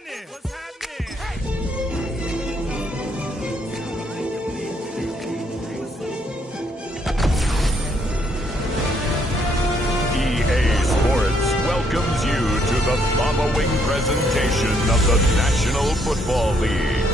happening? What's happening? EA Sports welcomes you to the following presentation of the National Football League.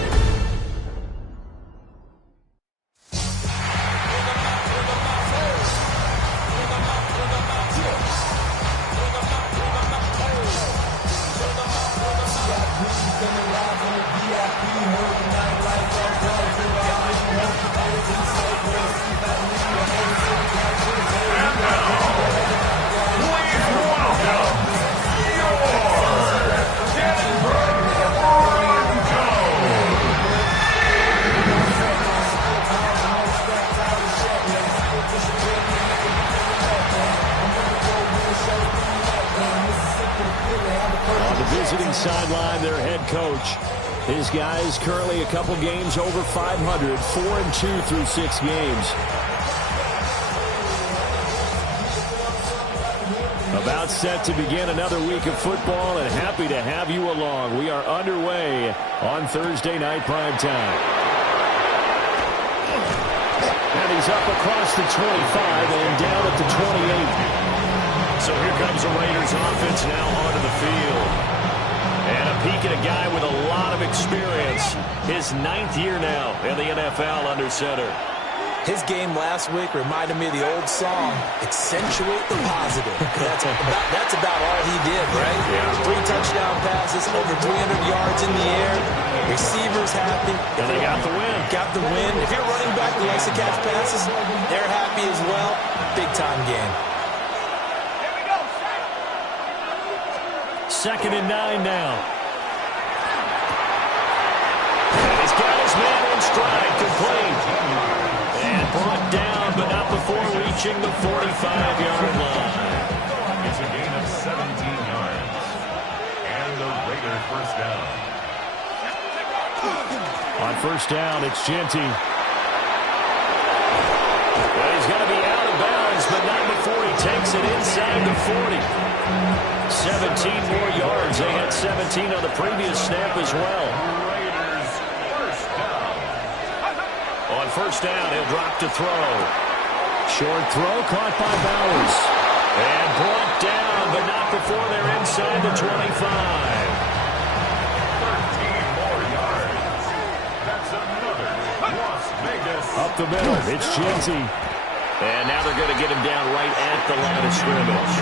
Visiting sideline, their head coach. His guys currently a couple games over 500, 4-2 through 6 games. About set to begin another week of football, and happy to have you along. We are underway on Thursday night primetime. And he's up across the 25 and down at the 28. So here comes the Raiders offense now onto the field. And a peek at a guy with a lot of experience. His 9th year now in the NFL under center. His game last week reminded me of the old song, accentuate the positive. That's about all he did, right? Yeah. 3 touchdown passes, over 300 yards in the air. Receivers happy. And they got the win. Got the win. If you're running back who likes to catch passes, they're happy as well. Big-time game. 2nd and 9 now. And he's got his man in stride, complete. And brought down, but not before reaching the 45-yard line. It's a gain of 17 yards. And the Raiders first down. On first down, it's Genty. Well, he's going to be out of bounds, but not before he takes it inside the 40. 17 more yards. They had 17 on the previous snap as well. Raiders first down. On first down, he'll drop to throw. Short throw caught by Bowers. And brought down, but not before they're inside the 25. 13 more yards. That's another Las Vegas. Up the middle, it's Genty. And now they're going to get him down right at the line of scrimmage.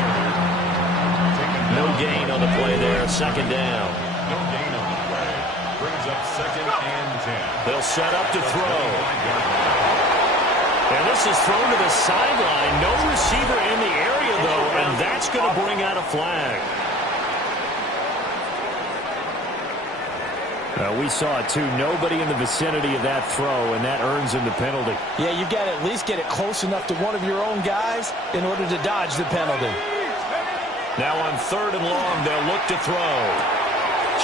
No gain on the play there. 2nd down. No gain on the play. Brings up 2nd and 10. They'll set up to throw. And this is thrown to the sideline. No receiver in the area, though, and that's going to bring out a flag. We saw it, too. Nobody in the vicinity of that throw, and that earns him the penalty. Yeah, you've got to at least get it close enough to one of your own guys in order to dodge the penalty. Now on 3rd and long, they'll look to throw.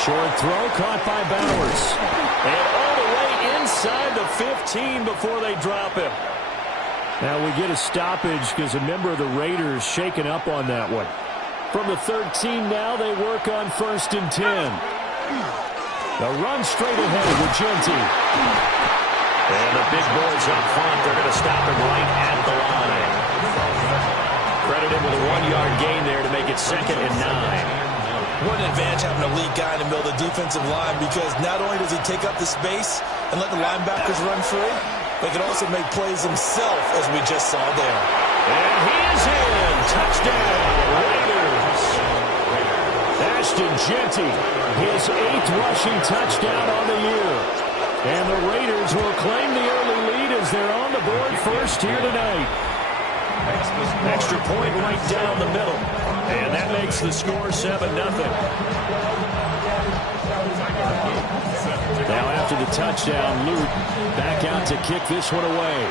Short throw caught by Bowers. And all the way inside the 15 before they drop him. Now we get a stoppage because a member of the Raiders shaken up on that one. From the 13 now, they work on 1st and 10. They'll run straight ahead with Genty. And the big boys up front, they're going to stop him right at the line. Credited with a 1-yard gain there to make it 2nd and 9. What an advantage having a lead guy in the middle of the defensive line, because not only does he take up the space and let the linebackers run free, but he can also make plays himself, as we just saw there. And he is in. Touchdown, Raiders. Ashton Genty, his 8th rushing touchdown on the year. And the Raiders will claim the early lead as they're on the board first here tonight. Extra point right down the middle. And that makes the score 7-0. Now after the touchdown, Luke back out to kick this one away.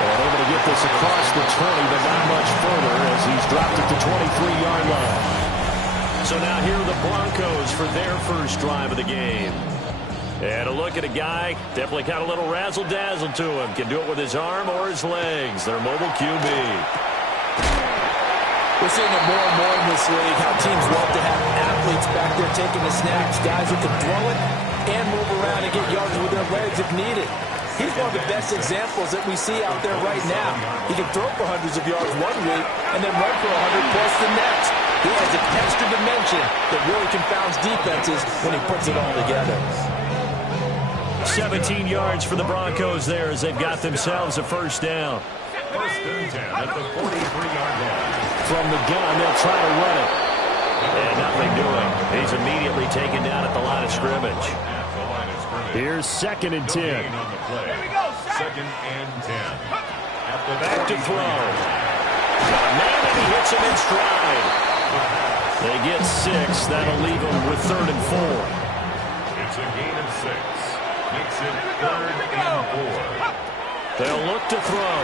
And able to get this across the 20, but not much further as he's dropped at the 23-yard line. So now here are the Broncos for their first drive of the game. And a look at a guy, definitely got a little razzle-dazzle to him. Can do it with his arm or his legs. Their mobile QB. We're seeing it more and more in this league, how teams love to have athletes back there taking the snaps, guys who can throw it and move around and get yards with their legs if needed. He's one of the best examples that we see out there right now. He can throw for hundreds of yards one week and then run for 100 plus the next. He has an extra dimension that really confounds defenses when he puts it all together. 17 yards for the Broncos there as they've got themselves a first down. First and 10 at the 43-yard line. From the gun, they'll try to run it. And nothing doing. He's immediately taken down at the line of scrimmage. Here's second and 10. Here we go. Second and 10. Back to throw. Got a man and he hits him in stride. They get 6. That'll leave them with 3rd and 4. It's a gain of 6. Makes it 3rd and 4. They'll look to throw.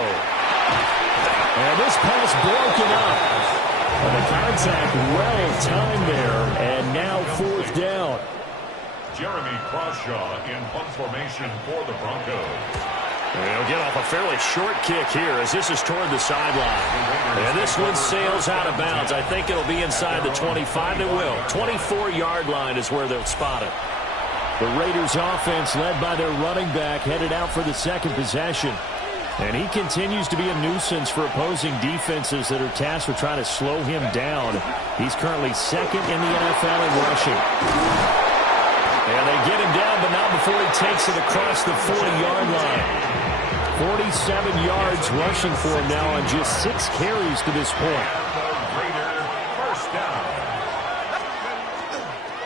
And this pass broken up. And the contact well timed there. And now 4th down. Jeremy Crawshaw in punt formation for the Broncos. He'll get off a fairly short kick here as this is toward the sideline. And this one sails out of bounds. I think it'll be inside the 25. It will. 24-yard line is where they'll spot it. The Raiders offense led by their running back headed out for the second possession. And he continues to be a nuisance for opposing defenses that are tasked with trying to slow him down. He's currently 2nd in the NFL in rushing. And they get him down, but not before he takes it across the 40-yard line. 47 yards rushing for him now on just 6 carries to this point. First down.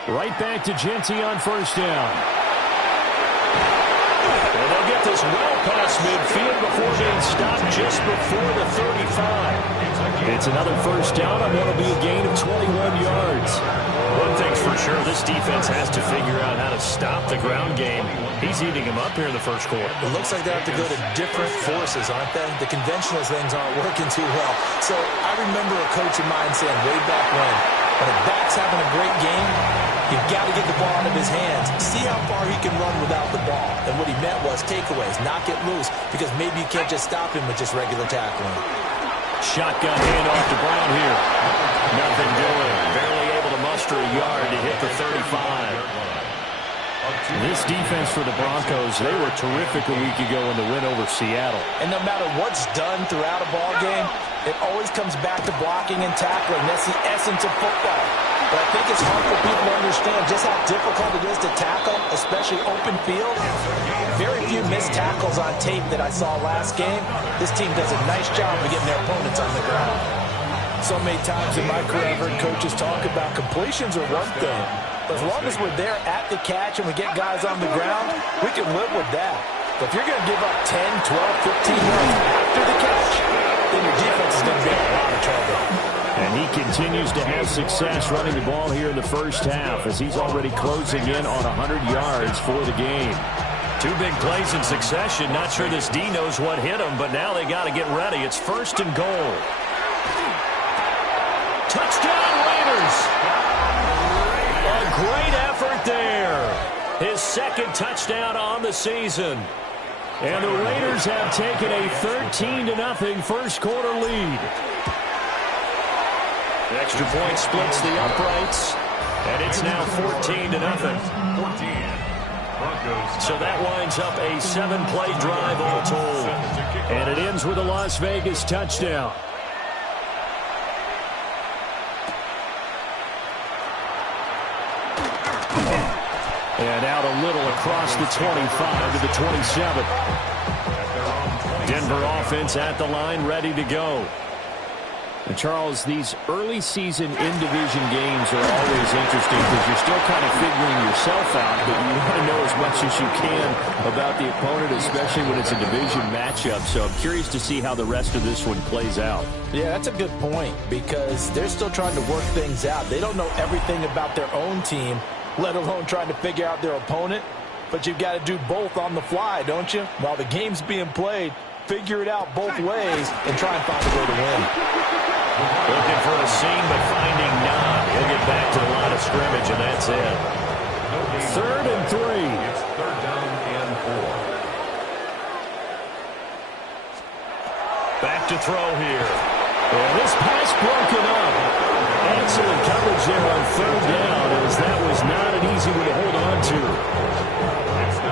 Right back to Genty on first down. And they'll get this well past midfield before being stopped just before the 35. It's another first down on what will be a gain of 21 yards. One thing's for sure, this defense has to figure out how to stop the ground game. He's eating him up here in the first quarter. It looks like they have to go to different forces, aren't they? The conventional things aren't working too well. So I remember a coach of mine saying way back when a back's having a great game, you've got to get the ball out of his hands. See how far he can run without the ball. And what he meant was takeaways, knock it loose, because maybe you can't just stop him with just regular tackling. Shotgun handoff to Brown here. Nothing doing. Barely able to muster a yard to hit the 35. This defense for the Broncos, they were terrific a week ago in the win over Seattle. And no matter what's done throughout a ball game, it always comes back to blocking and tackling. That's the essence of football. But I think it's hard for people to understand just how difficult it is to tackle, especially open field. Very few missed tackles on tape that I saw last game. This team does a nice job of getting their opponents on the ground. So many times in my career, I've heard coaches talk about completions are one thing. But as long as we're there at the catch and we get guys on the ground, we can live with that. But if you're going to give up 10, 12, 15 yards after the catch, then your defense is going to be in a lot of trouble. And he continues to have success running the ball here in the first half as he's already closing in on 100 yards for the game. 2 big plays in succession. Not sure this D knows what hit him, but now they got to get ready. It's 1st and goal. Touchdown Raiders! A great effort there. His 2nd touchdown on the season. And the Raiders have taken a 13-0 first quarter lead. The extra point splits the uprights, and it's now 14-0. 14. So that winds up a 7-play drive all told. And it ends with a Las Vegas touchdown. And out a little across the 25 to the 27. Denver offense at the line, ready to go. And Charles, these early season in-division games are always interesting because you're still kind of figuring yourself out, but you want to know as much as you can about the opponent, especially when it's a division matchup. So I'm curious to see how the rest of this one plays out. Yeah, that's a good point because they're still trying to work things out. They don't know everything about their own team, let alone trying to figure out their opponent. But you've got to do both on the fly, don't you? While the game's being played, figure it out both ways and try and find a way to win. Looking for a seam, but finding none. He'll get back to the line of scrimmage, and that's it. 3rd and 3. It's 3rd down and 4. Back to throw here. And this pass broken up. Excellent coverage there on third down, as that was not an easy one to hold on to.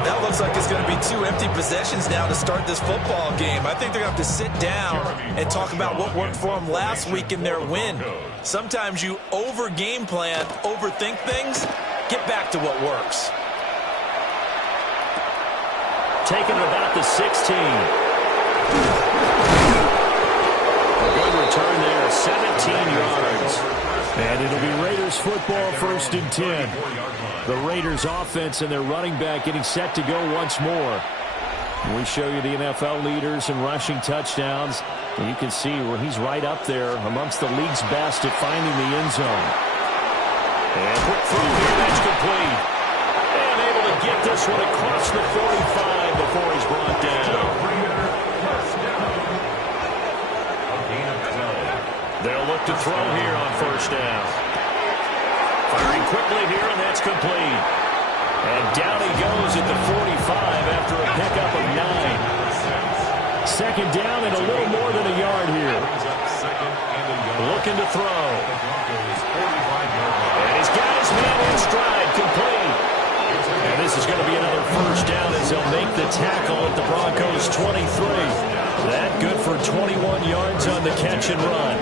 That looks like it's going to be 2 empty possessions now to start this football game. I think they're going to have to sit down and talk about what worked for them last week in their win. Sometimes you over-game plan, overthink things, get back to what works. Taking it about the 16. Good return there, 17 yards. And it'll be Raiders football, 1st and 10. The Raiders offense and their running back getting set to go once more. We show you the NFL leaders in rushing touchdowns. And you can see where he's right up there amongst the league's best at finding the end zone. And quick throw here, that's complete. And able to get this one across the 45 before he's brought down. They'll look to throw here on 1st down. Firing quickly here, and that's complete. And down he goes at the 45 after a pickup of 9. 2nd down and a little more than a yard here. Looking to throw. And he's got his man in stride, complete. And this is going to be another 1st down as they'll make the tackle at the Broncos' 23. That good for 21 yards on the catch and run.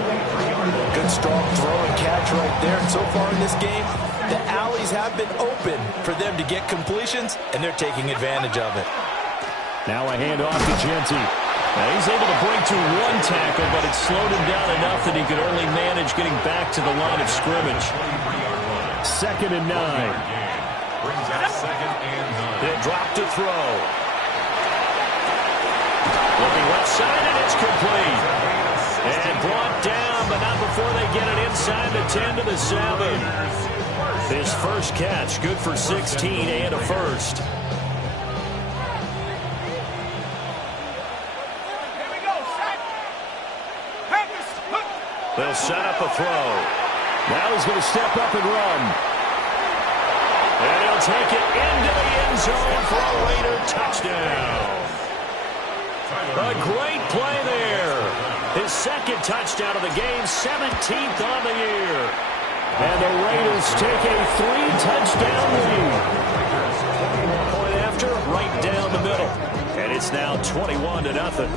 Good strong throw and catch right there. And so far in this game, the alleys have been open for them to get completions, and they're taking advantage of it. Now a handoff to Genty. Now he's able to break to 1 tackle, but it slowed him down enough that he could only manage getting back to the line of scrimmage. 2nd and 9. They'll drop to throw. Looking left side, and it's complete. And brought down, but not before they get it inside the 10 to the 7. His first catch, good for 16 and a 1st. They'll set up a throw. Now he's going to step up and run. And he'll take it into the end zone for a Raider touchdown. A great play there. His 2nd touchdown of the game, 17th on the year. And the Raiders take a 3-touchdown lead. Point after, right down the middle. And it's now 21-0.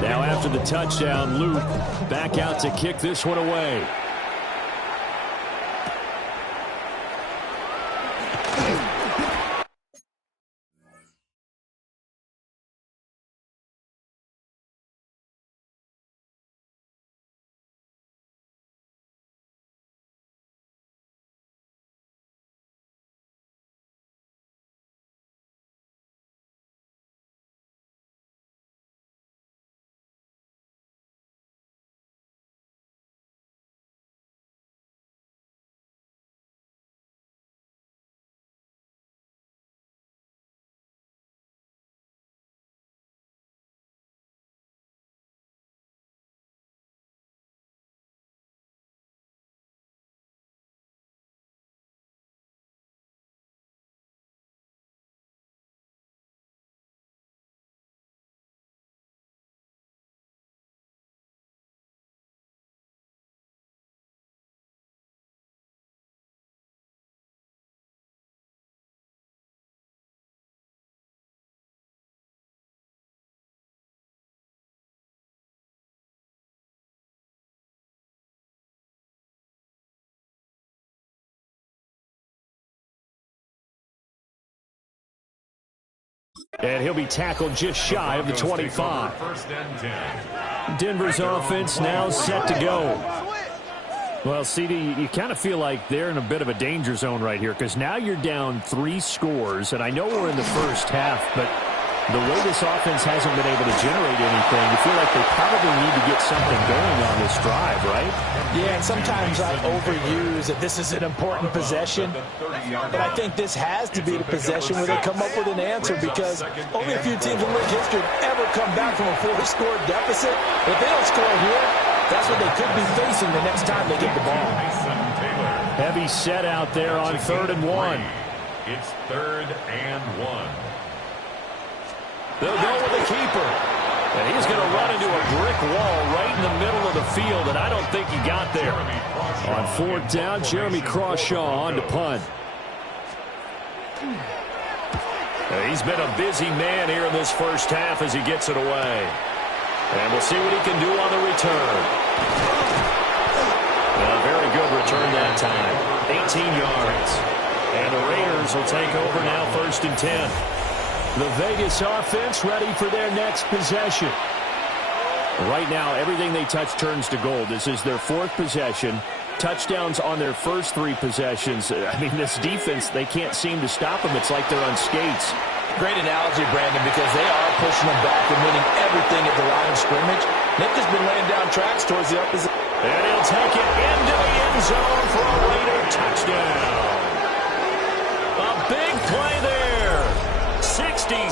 Now after the touchdown, Luke back out to kick this one away. And he'll be tackled just shy of the 25. Denver's offense now set to go. Well, CD, you kind of feel like they're in a bit of a danger zone right here because now you're down 3 scores, and I know we're in the first half, but the way this offense hasn't been able to generate anything, you feel like they probably need to get something going on this drive, right? Yeah, and sometimes I overuse that this is an important possession, but I think this has to be the possession where they come up with an answer because only a few teams in league history have ever come back from a 4-score deficit. If they don't score here, that's what they could be facing the next time they get the ball. Heavy set out there on 3rd and 1. It's 3rd and 1. They'll go with the keeper. And he's going to run into a brick wall right in the middle of the field, and I don't think he got there. On fourth down, Jeremy Crawshaw on to punt. He's been a busy man here in this first half as he gets it away. And we'll see what he can do on the return. A very good return that time. 18 yards. And the Raiders will take over now, 1st and 10. The Vegas offense ready for their next possession. Right now, everything they touch turns to gold. This is their 4th possession. Touchdowns on their first 3 possessions. I mean, this defense, they can't seem to stop them. It's like they're on skates. Great analogy, Brandon, because they are pushing them back and winning everything at the line of scrimmage. They've just been laying down tracks towards the opposite. And he'll take it into the end zone for a Raider touchdown. A big play there. 66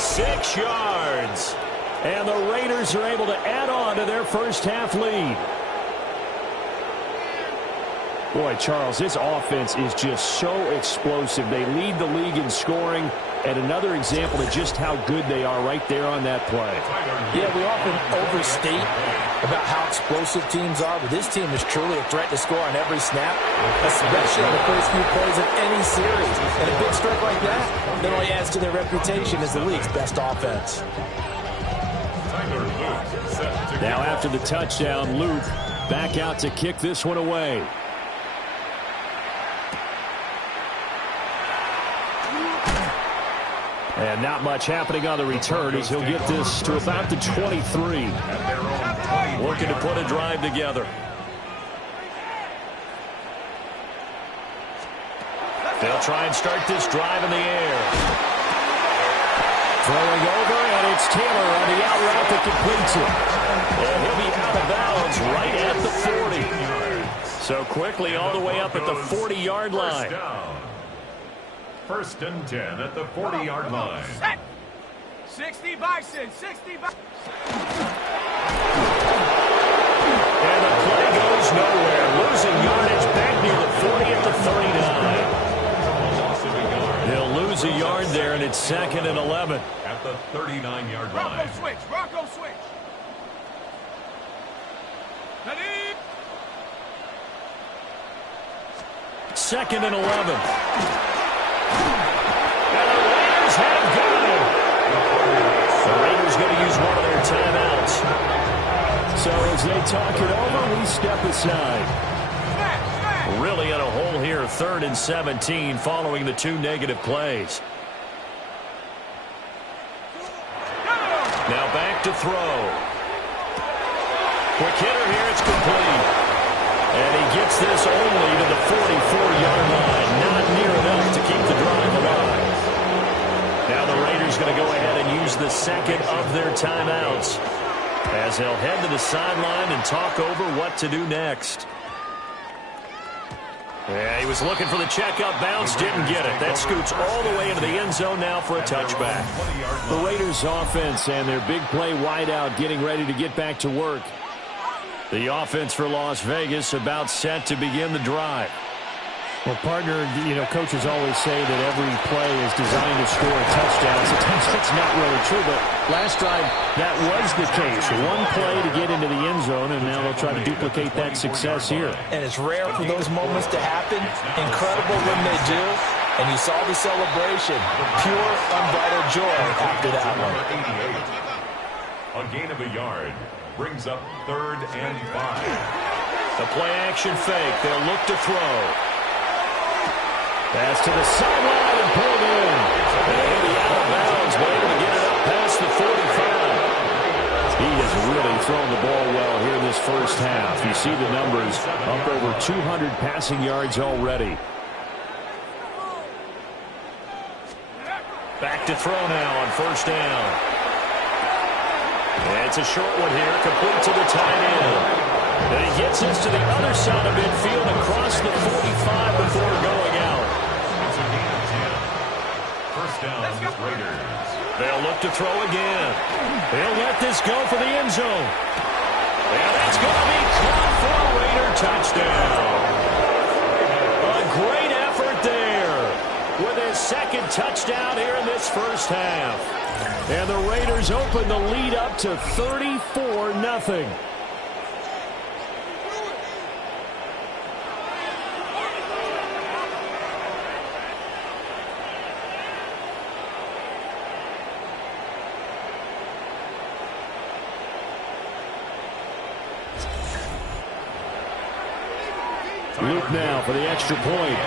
yards. And the Raiders are able to add on to their first half lead. Boy, Charles, this offense is just so explosive. They lead the league in scoring, and another example of just how good they are right there on that play. Yeah, we often overstate about how explosive teams are, but this team is truly a threat to score on every snap, especially on the first few plays of any series. And a big strike like that not only adds to their reputation as the league's best offense. Now after the touchdown, Luke back out to kick this one away. And not much happening on the return as he'll get this to about the 23. Looking to put a drive together. They'll try and start this drive in the air. Throwing over, and it's Taylor on the out route that completes it. And he'll be out of bounds right at the 40. So quickly all the way up at the 40-yard line. 1st and 10 at the 40-yard line. 60 Bison, 60 Bison. And the play goes nowhere. Losing yardage back near the 40 at the 39. They'll lose a yard there, and it's 2nd and 11. At the 39-yard line. Bronco switch, Bronco switch. Ready? 2nd and 11. And the Raiders have got him. The Raiders going to use one of their timeouts. So as they talk it over, we step aside. Really in a hole here, 3rd and 17 following the 2 negative plays. Now back to throw. Quick hitter here, it's complete. And he gets this only to the 44-yard line. Not near enough to keep the drive alive. Now the Raiders going to go ahead and use the 2nd of their timeouts as they'll head to the sideline and talk over what to do next. Yeah, he was looking for the checkup bounce, didn't get it. That scoots all the way into the end zone now for a touchback. The Raiders offense and their big play wideout getting ready to get back to work. The offense for Las Vegas about set to begin the drive. Well, partner, you know, coaches always say that every play is designed to score a touchdown. Sometimes that's not really true, but last drive, that was the case. One play to get into the end zone, and now they'll try to duplicate that success here. And it's rare for those moments to happen. Incredible when they do. And you saw the celebration. Pure, unbridled joy after that one. A gain of a yard brings up 3rd and 5. The play action fake. They'll look to throw. Pass to the sideline and pulled in. And he'll be out of bounds, but able to get it up past the 45. He has really thrown the ball well here in this first half. You see the numbers, up over 200 passing yards already. Back to throw now on 1st down. And it's a short one here, complete to the tight end. And he gets this to the other side of midfield across the 45 before going out. It's a gain of 10. 1st down, Raiders. They'll look to throw again. They'll let this go for the end zone. And that's going to be caught for a Raider touchdown. A great effort there. With his his second touchdown here in this first half. And the Raiders open the lead up to 34-0. Luke now for the extra point.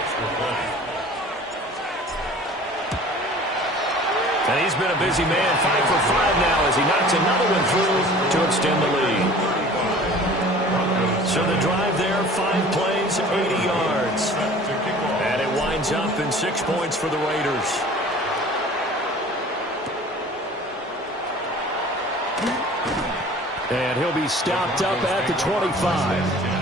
And he's been a busy man, 5 for 5 now as he knocks another one through to extend the lead. So the drive there, 5 plays, 80 yards. And it winds up in 6 points for the Raiders. And he'll be stopped up at the 25.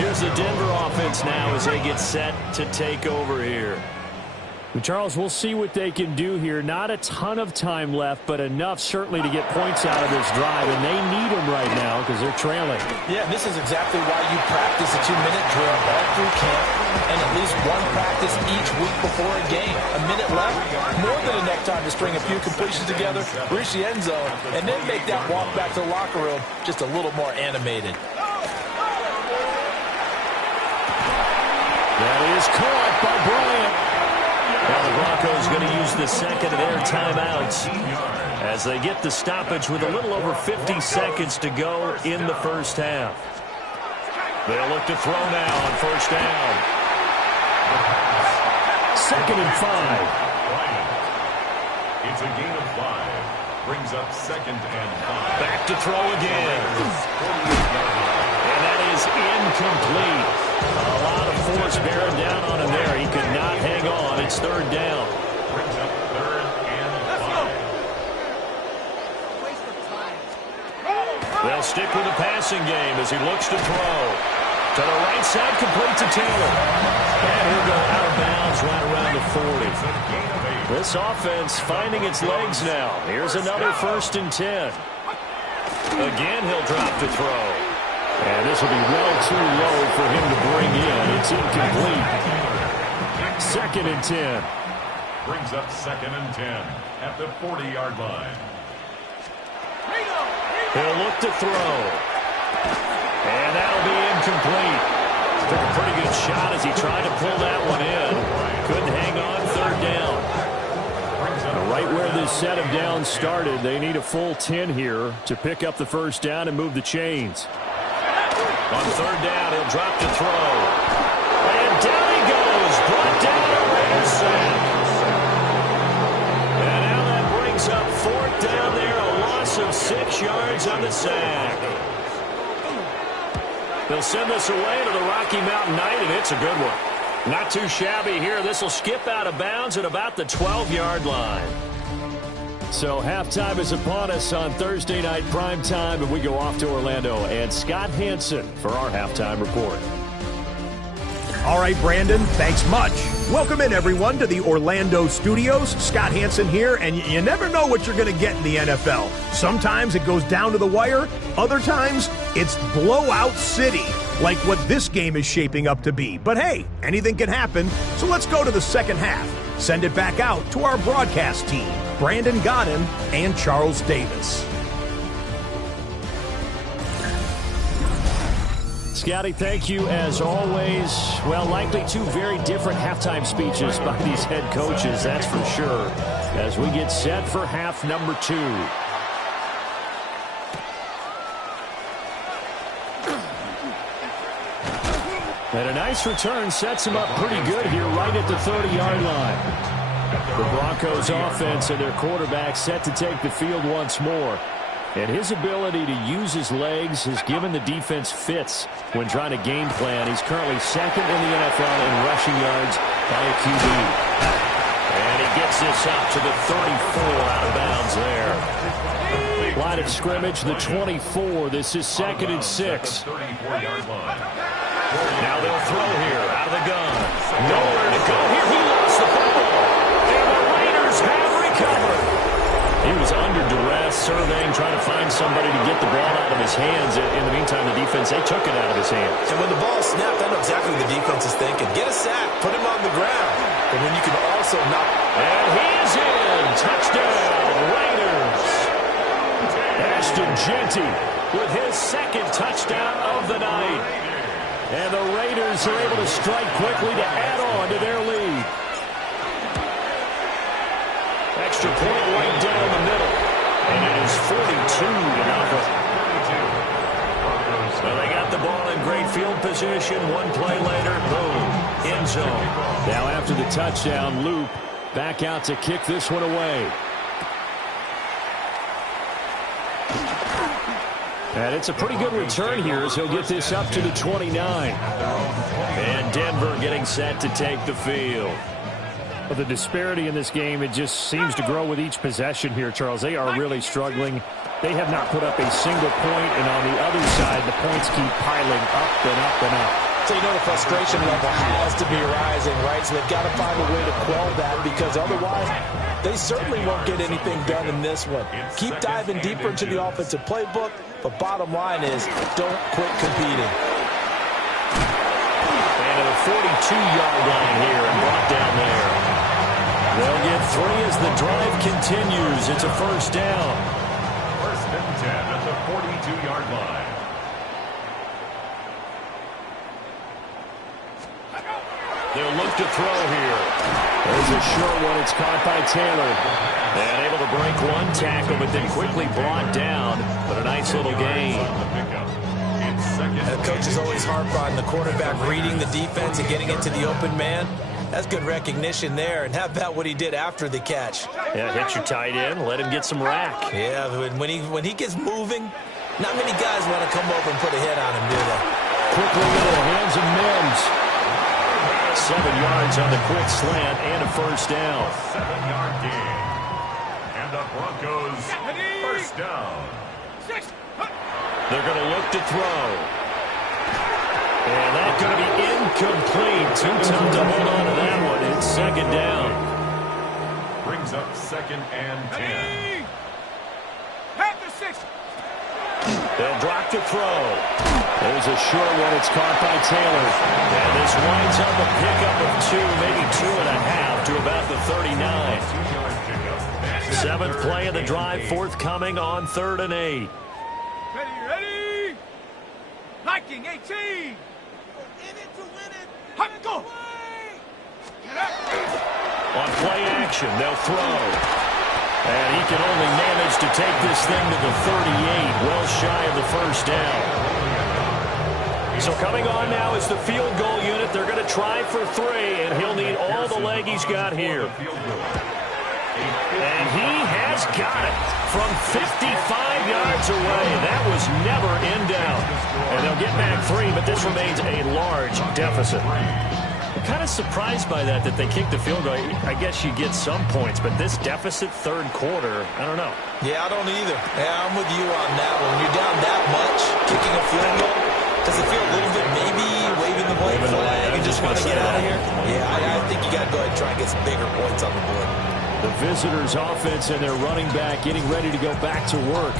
Here's the Denver offense now as they get set to take over here. Charles, we'll see what they can do here. Not a ton of time left, but enough certainly to get points out of this drive, and they need them right now because they're trailing. Yeah, this is exactly why you practice a 2-minute drill all through camp and at least one practice each week before a game. A minute left, more than enough time to string a few completions together, reach the end zone, and then make that walk back to the locker room just a little more animated. That is caught by Bryant. Now the Broncos going to use the second of their timeouts as they get the stoppage with a little over 50 seconds to go in the first half. They'll look to throw now on first down. 2nd and 5. It's a gain of 5. Brings up 2nd and 5. Back to throw again. And that is incomplete. A lot of force bearing down on him there. He could not hang on. It's 3rd down. Brings up 3rd and 5. They'll stick with the passing game as he looks to throw. To the right side, complete to Taylor. And he'll go out of bounds right around the 40. This offense finding its legs now. Here's another 1st and 10. Again, he'll drop to throw. And this will be well too low for him to bring in. It's incomplete. 2nd and 10. Brings up 2nd and 10 at the 40-yard line. He'll look to throw. And that'll be incomplete. Took a pretty good shot as he tried to pull that one in. Couldn't hang on, 3rd down. Right where this set of downs started, they need a full 10 here to pick up the 1st down and move the chains. On 3rd down, he'll drop to throw. And down he goes. Brought down a Raiders sack. And now that brings up 4th down there. A loss of 6 yards on the sack. They'll send this away to the Rocky Mountain Knight, and it's a good one. Not too shabby here. This will skip out of bounds at about the 12-yard line. So halftime is upon us on Thursday night primetime, and we go off to Orlando. And Scott Hansen for our halftime report. All right, Brandon, thanks much. Welcome in, everyone, to the Orlando studios. Scott Hansen here, and you never know what you're going to get in the NFL. Sometimes it goes down to the wire. Other times, it's blowout city, like what this game is shaping up to be. But hey, anything can happen, so let's go to the second half. Send it back out to our broadcast team, Brandon Godden and Charles Davis. Scotty, thank you as always. Well, likely 2 very different halftime speeches by these head coaches, that's for sure, as we get set for half number 2. And a nice return sets him up pretty good here right at the 30-yard line. The Broncos offense and their quarterback set to take the field once more. And his ability to use his legs has given the defense fits when trying to game plan. He's currently 2nd in the NFL in rushing yards by a QB. And he gets this up to the 34 out of bounds there. Line of scrimmage, the 24. This is 2nd and 6. Now they'll throw here out of the gun. Nowhere to go here. He lost the football. And the Raiders have recovered. He was under duress, surveying, trying to find somebody to get the ball out of his hands. In the meantime, the defense, they took it out of his hands. And when the ball snapped, I know exactly what the defense is thinking. Get a sack, put him on the ground. But when you can also knock. And he is in. Touchdown, Raiders. Ashton Jeanty with his second touchdown of the night. And the Raiders are able to strike quickly to add on to their lead. Extra point right down the middle. And it is 42-0. Well, they got the ball in great field position. One play later, boom, end zone. Now after the touchdown, Loop back out to kick this one away. And it's a pretty good return here as he'll get this up to the 29. And Denver getting set to take the field. Well, the disparity in this game, it just seems to grow with each possession here, Charles. They are really struggling. They have not put up a single point, and on the other side, the points keep piling up and up and up. So you know the frustration level has to be rising, right? So they've got to find a way to quell that, because otherwise they certainly won't get anything done in this one. Keep diving deeper into the offensive playbook, but bottom line is don't quit competing. And to the 42-yard line here and brought down there. They'll get 3 as the drive continues. It's a first down. First and 10 at the 42-yard line. They'll look to throw here. There's a short one. It's caught by Taylor. And able to break one tackle, but then quickly brought down. But a nice little gain. The coach is always harp on the quarterback reading the defense and getting into the open man. That's good recognition there. And how about what he did after the catch? Yeah, hit your tight end, let him get some rack. Yeah, when he gets moving, not many guys want to come over and put a hit on him, do they? Quickly into the hands of Mims. 7 yards on the quick slant and a first down. 7-yard gain. And the Broncos first down. They're going to look to throw. And that's going to be incomplete. Too tough to hold on to that one. It's second down. Brings up second and 10. At the 6. They'll drop to throw. There's a short one. It's caught by Taylor. And this winds up a pickup of 2, maybe 2.5 to about the 39. 7th play of the drive forthcoming on 3rd and 8. Ready? Viking 18. In it to win it. Hot, go. On play action, they'll throw. And he can only manage to take this thing to the 38, well shy of the first down. So coming on now is the field goal unit. They're going to try for 3, and he'll need all the leg he's got here. And he has got it from 55 yards away. That was never in doubt. And they'll get back 3, but this remains a large deficit. I'm kind of surprised by that they kicked the field goal. I guess you get some points, but this deficit 3rd quarter, I don't know. Yeah, I don't either. Yeah, I'm with you on that one. When you're down that much, kicking a field goal, does it feel a little bit maybe waving the white flag and just want to get out of here? Yeah, I think you got to go ahead and try and get some bigger points on the board. The visitors' offense and their running back getting ready to go back to work.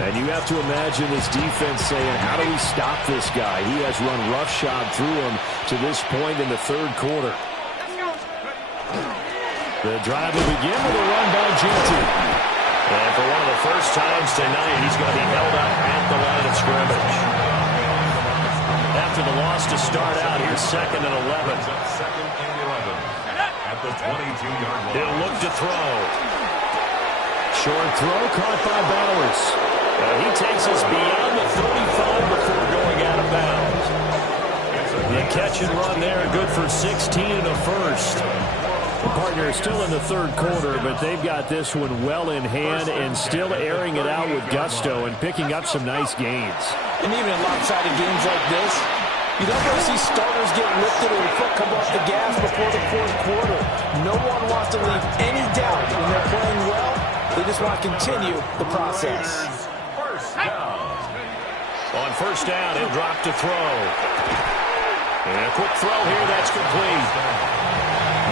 And you have to imagine this defense saying, how do we stop this guy? He has run roughshod through him to this point in the 3rd quarter. The drive will begin with a run by Jeanty. And for one of the first times tonight, he's going to be held up at the line of scrimmage. After the loss to start out, here's 2nd and 11. Second and 11. At the 22-yard line. He'll look to throw. Short throw caught by Bowers. He takes us beyond the 35 before going out of bounds. The catch and run there, good for 16 and a first. The partner is still in the 3rd quarter, but they've got this one well in hand and still airing it out with gusto and picking up some nice gains. And even in lopsided games like this, you don't really see starters get lifted or the foot come off the gas before the 4th quarter. No one wants to leave any doubt when they're playing well. They just want to continue the process. First down. On first down, he'll drop to throw. And a quick throw here, that's complete.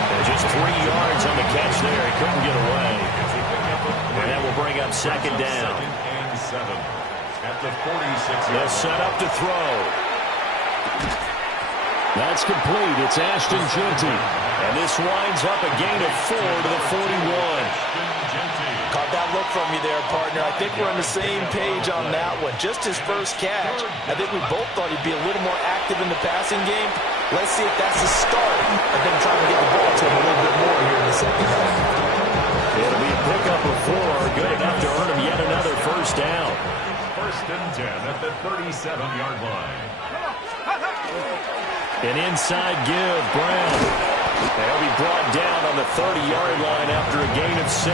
And just 3 yards on the catch there. He couldn't get away. And that will bring up 2nd down. At the 46. They'll set up to throw. That's complete. It's Ashton Jeanty. And this winds up a gain of 4 to the 41. Caught that look from you there, partner. I think we're on the same page on that one. Just his first catch. I think we both thought he'd be a little more active in the passing game. Let's see if that's the start of them trying to get the ball to him a little bit more here in the second half. It'll be a pickup of 4. Good enough to earn him yet another first down. 1st and 10 at the 37-yard line. An inside give, Brown. They'll be brought down on the 30-yard line after a gain of 6.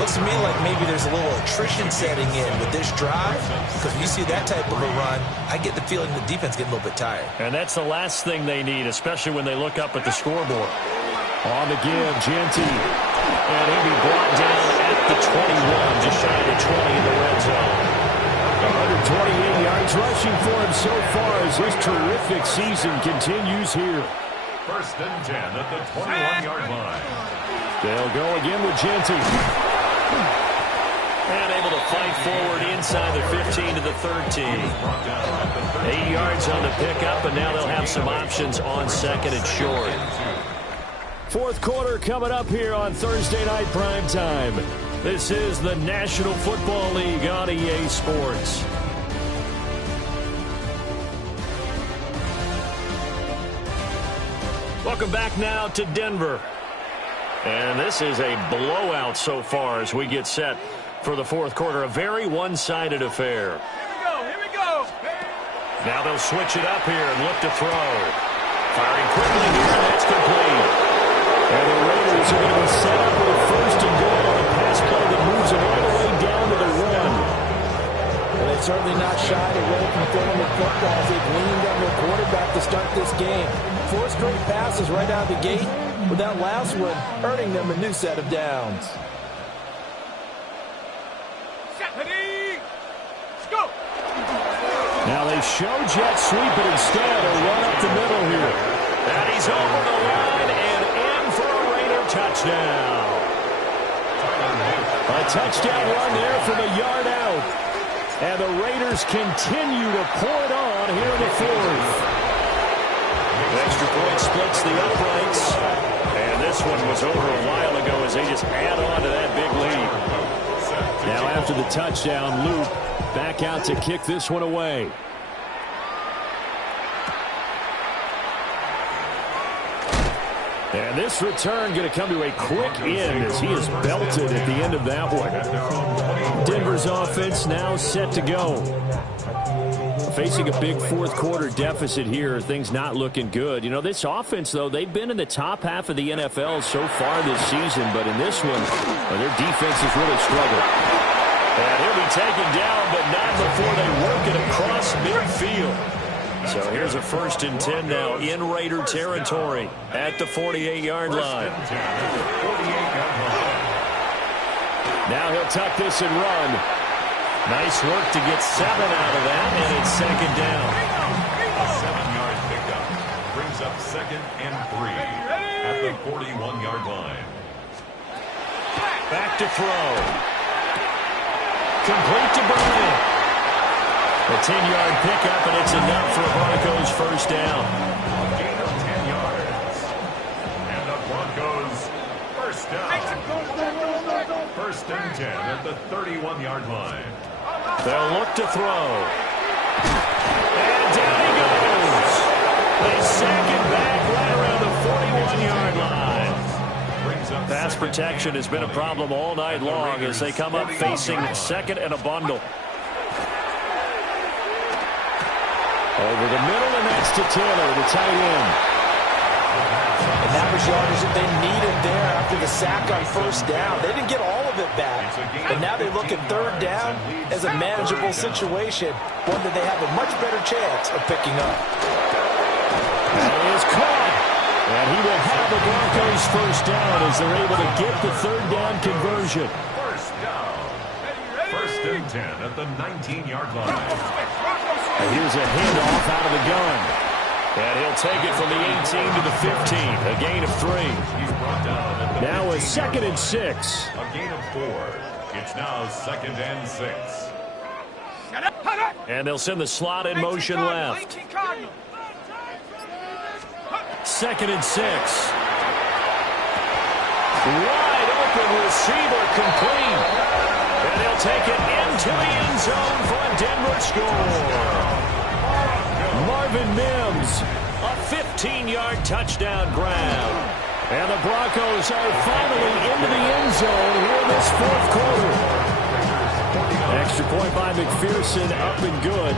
Looks to me like maybe there's a little attrition setting in with this drive, because when you see that type of a run, I get the feeling the defense getting a little bit tired. And that's the last thing they need, especially when they look up at the scoreboard. On the give, Jeanty. And he'll be brought down at the 21, just shy of the 20 in the red zone. 128 yards rushing for him so far as his terrific season continues here. 1st and 10 at the 21-yard line. They'll go again with Jeanty. And able to fight forward inside the 15 to the 13. 8 yards on the pickup, and now they'll have some options on 2nd and short. Fourth quarter coming up here on Thursday Night Primetime. This is the National Football League on EA Sports. Welcome back now to Denver. And this is a blowout so far as we get set for the fourth quarter. A very one-sided affair. Here we go. Now they'll switch it up here and look to throw. Firing quickly here, and that's complete. And the Raiders are going to be set up with 1st and goal on a pass play that moves them all the way down to the 1. Well, they've certainly not shied away from throwing the football as they've leaned on their quarterback to start this game. 4 straight passes right out of the gate, with that last one earning them a new set of downs. Ready? Let's go. Now they show jet sweep, but instead a run up the middle here. And he's over the line and in for a Raider touchdown. A touchdown run there from a yard out. And the Raiders continue to pour it on here in the fourth. Extra point splits the uprights. And this one was over a while ago as they just add on to that big lead. Now after the touchdown, Luke back out to kick this one away. And this return going to come to a quick end as he is belted at the end of that one. Denver's offense now set to go. Facing a big fourth quarter deficit here, things not looking good. You know, this offense, though, they've been in the top half of the NFL so far this season, but in this one, their defense has really struggled. And he'll be taken down, but not before they work it across midfield. So here's a 1st and 10 now in Raider territory at the 48-yard line. Now he'll tuck this and run. Nice work to get 7 out of that, and it's 2nd down. A 7-yard pickup brings up 2nd and 3 at the 41-yard line. Back to throw. Complete to Bryant. A 10-yard pickup, and it's enough for a Broncos first down. A gain of 10 yards. And the Broncos first down. 1st and 10 at the 31-yard line. They'll look to throw. And down he goes. They sack it back right around the 41-yard line. Pass protection has been a problem all night long as they come up facing 2nd and a bundle. Over the middle, and that's to Taylor, the tight end. And that was yardage that they needed there after the sack on first down. They didn't get all of it back, but now they look at 3rd down as a manageable situation, one that they have a much better chance of picking up. That is caught, and he will have the Broncos first down as they're able to get the 3rd down conversion. First down. 1st and 10 at the 19-yard line. And here's a handoff out of the gun. And he'll take it from the 18 to the 15, a gain of 3. He's brought down at the Now a 2nd and 6. A gain of 4. It's now 2nd and 6. And they'll send the slot in motion left. 2nd and 6. Wide open receiver complete. And they'll take it into the end zone for a Denver score. Marvin Mims, a 15-yard touchdown grab. And the Broncos are finally into the end zone here in this fourth quarter. Extra point by McPherson, up and good,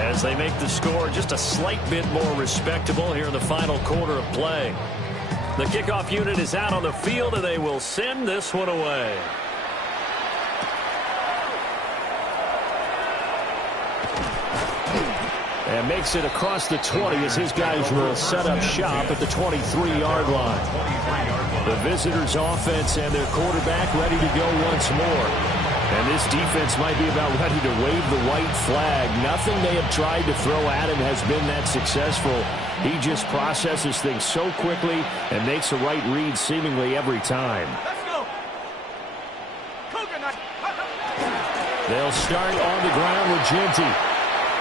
as they make the score just a slight bit more respectable here in the final quarter of play. The kickoff unit is out on the field, and they will send this one away. And makes it across the 20 as his guys will set up shop at the 23-yard line. The visitors' offense and their quarterback ready to go once more. And this defense might be about ready to wave the white flag. Nothing they have tried to throw at him has been that successful. He just processes things so quickly and makes the right read seemingly every time. Let's go. They'll start on the ground with Genty.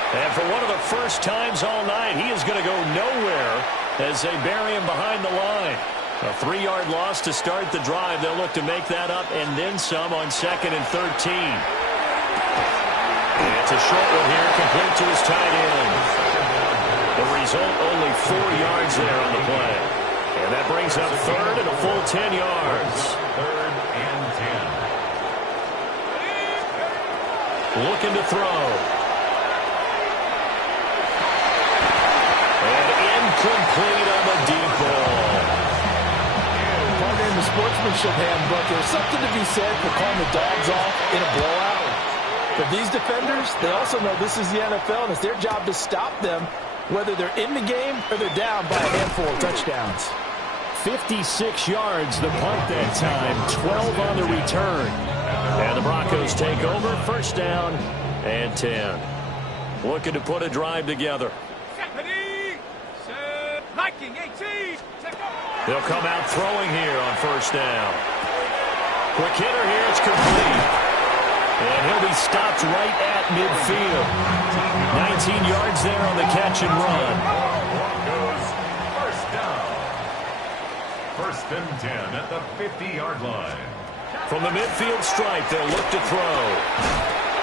And for one of the first times all night, he is going to go nowhere as they bury him behind the line. A 3-yard loss to start the drive. They'll look to make that up and then some on 2nd and 13. It's a short one here, complete to his tight end. The result, only 4 yards there on the play. And that brings up 3rd and a full 10 yards. 3rd and 10. Looking to throw. And incomplete on the deep ball. In the sportsmanship handbook, there's something to be said for calling the dogs off in a blowout. But these defenders, they also know this is the NFL, and it's their job to stop them, whether they're in the game or they're down by a handful of touchdowns. 56 yards the punt that time, 12 on the return. And the Broncos take over, 1st down and 10. Looking to put a drive together. Liking 18. They'll come out throwing here on 1st down. Quick hitter here, it's complete. And he'll be stopped right at midfield. 19 yards there on the catch and run. Broncos, 1st down. 1st and 10 at the 50-yard line. From the midfield stripe, they'll look to throw.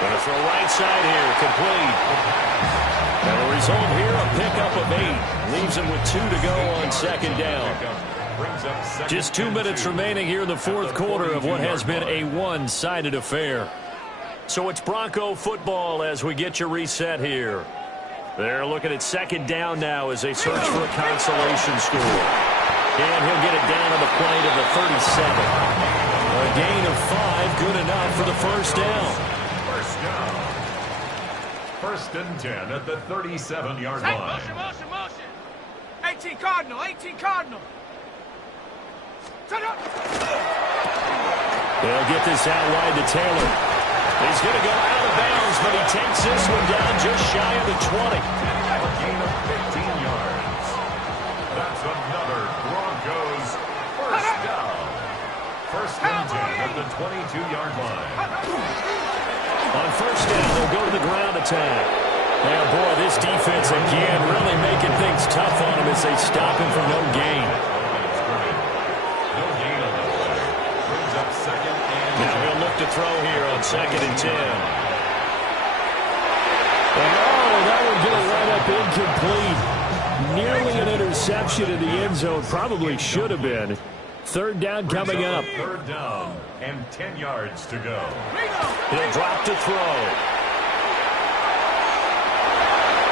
Going to throw right side here, complete. And the result here, a pickup of 8. Leaves him with 2 to go on 2nd down. Just 2 minutes remaining here in the fourth quarter of what has been a one-sided affair. So it's Bronco football as we get you reset here. They're looking at 2nd down now as they search for a consolation score. And he'll get it down on the plate of the 37. A gain of 5, good enough for the 1st down. 1st down. 1st and 10 at the 37-yard line. Motion. 18 Cardinal. They'll get this out wide to Taylor. He's going to go out of bounds, but he takes this one down just shy of the 20. A gain of 15 yards. That's another Broncos 1st down. 1st and 10 at the 22-yard line. On 1st down, they'll go to the ground attack. Oh, boy, this defense again really making things tough on him as they stop him for no gain. No gain on the play. Brings up 2nd and 10. Now he'll look to throw here on 2nd and 10. And that one getting right up incomplete. Nearly an interception in the end zone. Probably should have been. 3rd down coming up. 3rd down and 10 yards to go. He'll drop to throw.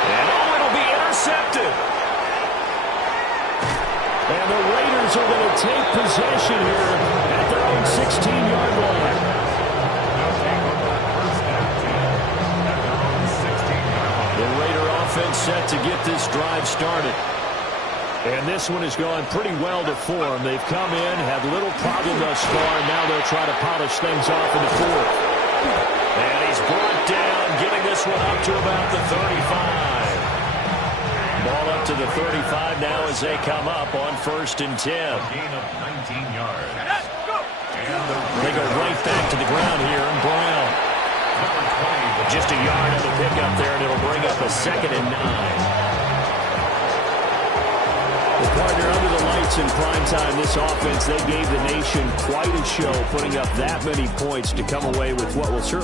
And it'll be intercepted. And the Raiders are going to take possession here at their own 16-yard line. The Raider offense set to get this drive started. And this one has gone pretty well to form. They've come in, had little problem thus far, and now they'll try to polish things off in the 4th. And he's brought down, getting this one up to about the 35. Ball up to the 35 now as they come up on 1st and 10. A gain of 19 yards. They go right back to the ground here, and Brown. Just a yard on the pickup there, and it'll bring up a 2nd and 9. The partner under the lights in prime time, this offense, they gave the nation quite a show, putting up that many points to come away with what will certainly